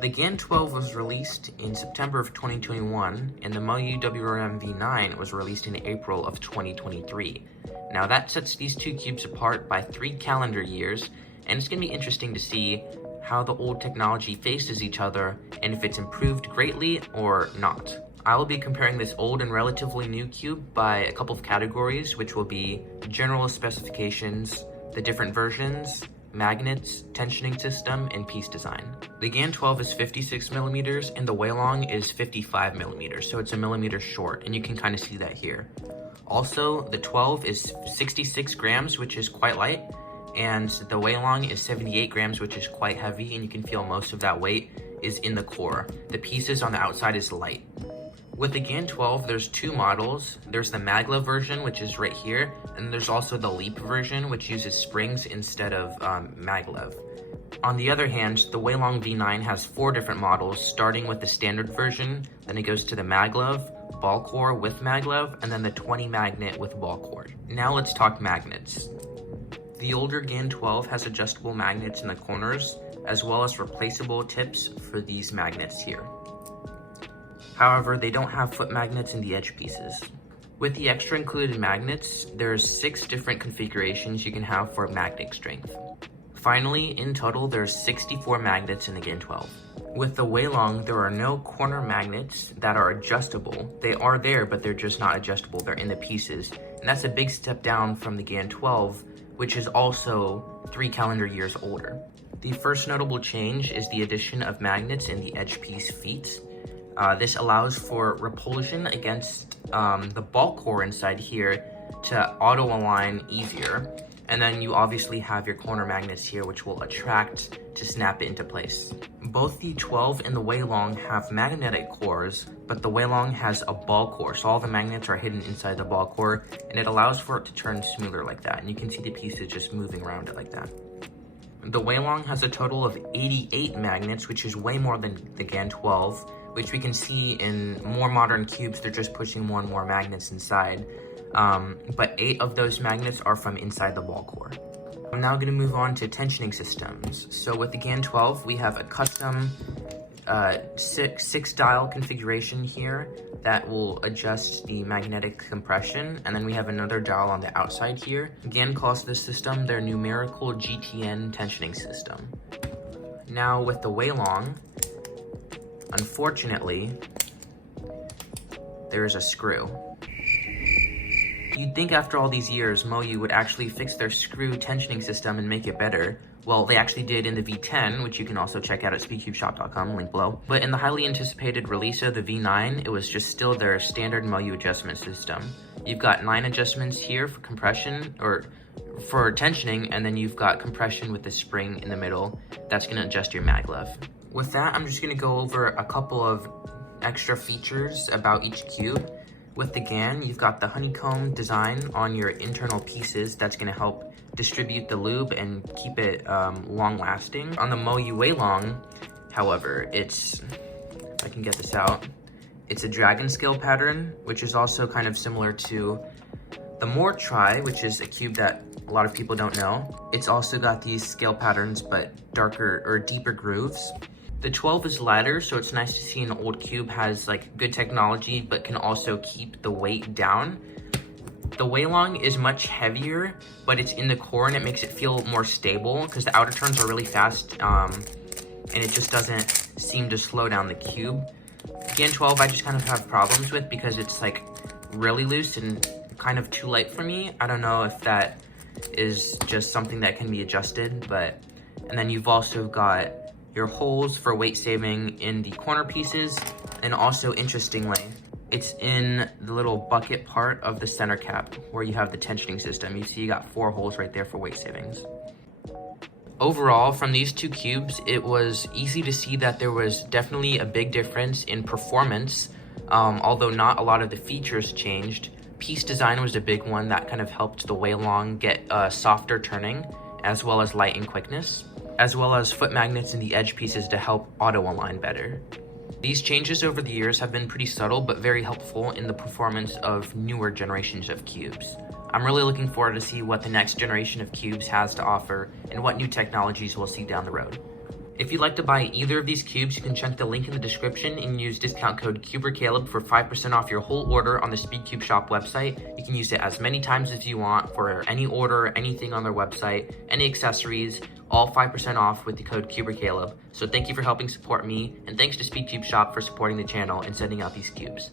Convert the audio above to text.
The GAN12 was released in September of 2021, and the 𝗦𝗬𝗲𝗯𝗵 was released in April of 2023. Now that sets these two cubes apart by 3 calendar years, and it's going to be interesting to see how the old technology faces each other and if it's improved greatly or not. I will be comparing this old and relatively new cube by a couple of categories, which will be general specifications, the different versions, magnets, tensioning system, and piece design. The GAN12 is 56 millimeters and the 𝗦𝗨𝗯 is 55 millimeters, so it's a millimeter short, and you can kind of see that here. Also, the 12 is 66 grams, which is quite light, and the 𝗦𝗨𝗯 is 78 grams, which is quite heavy, and you can feel most of that weight is in the core. The pieces on the outside is light. With the GAN12, there's 2 models. There's the maglev version, which is right here, and there's also the LEAP version, which uses springs instead of maglev. On the other hand, the 𝗦𝗨𝗯 V9 has 4 different models, starting with the standard version, then it goes to the maglev, ball core with maglev, and then the 20 magnet with ball core. Now let's talk magnets. The older GAN12 has adjustable magnets in the corners, as well as replaceable tips for these magnets here. However, they don't have foot magnets in the edge pieces. With the extra included magnets, there's 6 different configurations you can have for magnetic strength. Finally, in total, there's 64 magnets in the GAN12. With the 𝗦𝗨𝗯, there are no corner magnets that are adjustable. They are there, but they're just not adjustable. They're in the pieces. And that's a big step down from the GAN12, which is also 3 calendar years older. The first notable change is the addition of magnets in the edge piece feet. This allows for repulsion against the ball core inside here to auto-align easier. And then you obviously have your corner magnets here, which will attract to snap it into place. Both the 12 and the 𝗦𝗨𝗯 have magnetic cores, but the 𝗦𝗨𝗯 has a ball core, so all the magnets are hidden inside the ball core, and it allows for it to turn smoother like that, and you can see the pieces just moving around it like that. The 𝗦𝗨𝗯 has a total of 88 magnets, which is way more than the GAN12, which we can see in more modern cubes. They're just pushing more and more magnets inside. But 8 of those magnets are from inside the ball core. I'm now going to move on to tensioning systems. So with the GAN12, we have a custom 6 dial configuration here that will adjust the magnetic compression, and then we have another dial on the outside here. GAN calls this system their numerical GTN tensioning system. Now with the 𝗦𝗨𝗯, unfortunately, there is a screw. You'd think after all these years, 𝗦𝗬 would actually fix their screw tensioning system and make it better. Well, they actually did in the V10, which you can also check out at 𝗬𝗂𝗀𝗡𝗏, link below. But in the highly anticipated release of the V9, it was just still their standard 𝗦𝗬 adjustment system. You've got 9 adjustments here for compression, or for tensioning, and then you've got compression with the spring in the middle. That's gonna adjust your maglev. With that, I'm just gonna go over a couple of extra features about each cube. With the GAN, you've got the honeycomb design on your internal pieces. That's gonna help distribute the lube and keep it long-lasting. On the 𝗦𝗬𝗦𝗨𝗯, however, if I can get this out, it's a dragon scale pattern, which is also kind of similar to the 𝗧𝗏𝗏𝗏, which is a cube that a lot of people don't know. It's also got these scale patterns, but darker or deeper grooves. The 12 is lighter, so it's nice to see an old cube has like good technology, but can also keep the weight down. The 𝗦𝗨𝗯 is much heavier, but it's in the core and it makes it feel more stable because the outer turns are really fast, and it just doesn't seem to slow down the cube. GAN12 I just kind of have problems with because it's like really loose and kind of too light for me. I don't know if that is just something that can be adjusted, but, and then you've also got your holes for weight saving in the corner pieces, and also interestingly, it's in the little bucket part of the center cap where you have the tensioning system. You see you got 4 holes right there for weight savings. Overall, from these 2 cubes, it was easy to see that there was definitely a big difference in performance, although not a lot of the features changed. Piece design was a big one that kind of helped the 𝗦𝗨𝗯 get softer turning, as well as light and quickness, as well as foot magnets in the edge pieces to help auto-align better. These changes over the years have been pretty subtle, but very helpful in the performance of newer generations of cubes. I'm really looking forward to see what the next generation of cubes has to offer and what new technologies we'll see down the road. If you'd like to buy either of these cubes, you can check the link in the description and use discount code 𝗂𝗲𝗀𝗂𝗍𝗂𝗧 for 5% off your whole order on the SpeedCube Shop website. You can use it as many times as you want for any order, anything on their website, any accessories, all 5% off with the code 𝗂𝗲𝗀𝗂𝗍𝗂𝗂𝗍. So thank you for helping support me, and thanks to SpeedCube Shop for supporting the channel and sending out these cubes.